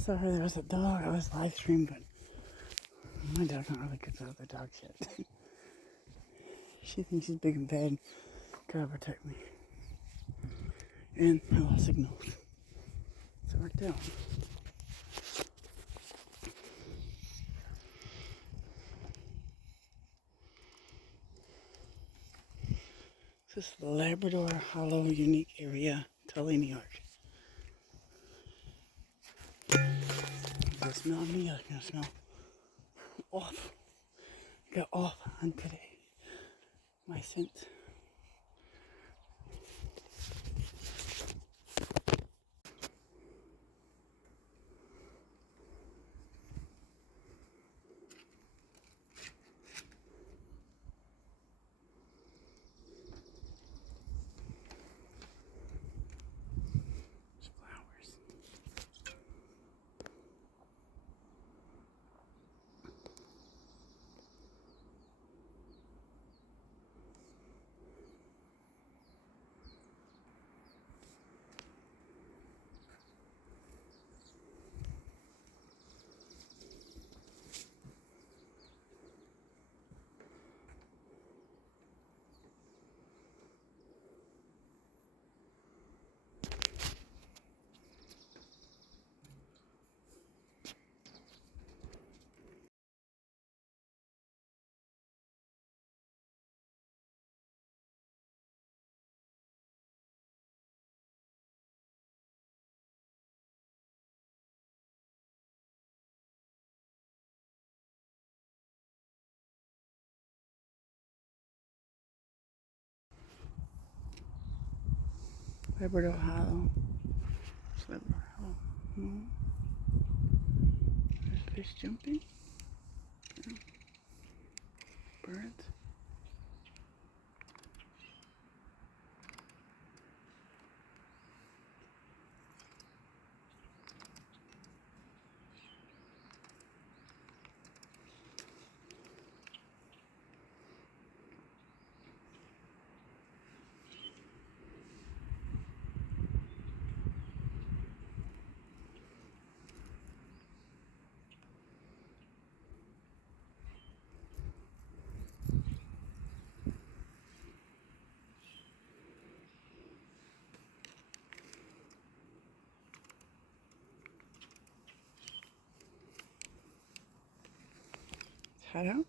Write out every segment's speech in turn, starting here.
Sorry, there was a dog. I was live streaming, but my dog don't really control the dog shit. She thinks she's big and bad. Gotta protect me. And I lost signals. So it worked out. This is Labrador Hollow Unique Area, Tully, New York. I smell me, I can smell off. I got off on today. My scent. Labrador Hollow. It's Labrador Hollow. No. There's fish jumping. Yeah. Birds. Head out.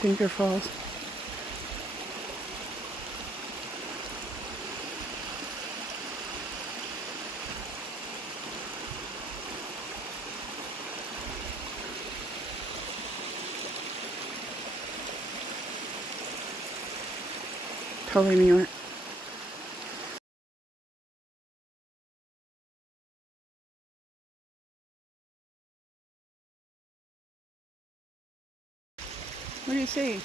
Tinker Falls. Tully, New York. What do you see?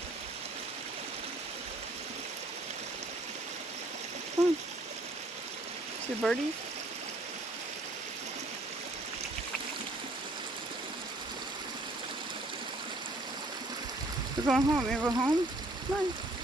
Huh. See birdies? We're going home. You go home? Nice.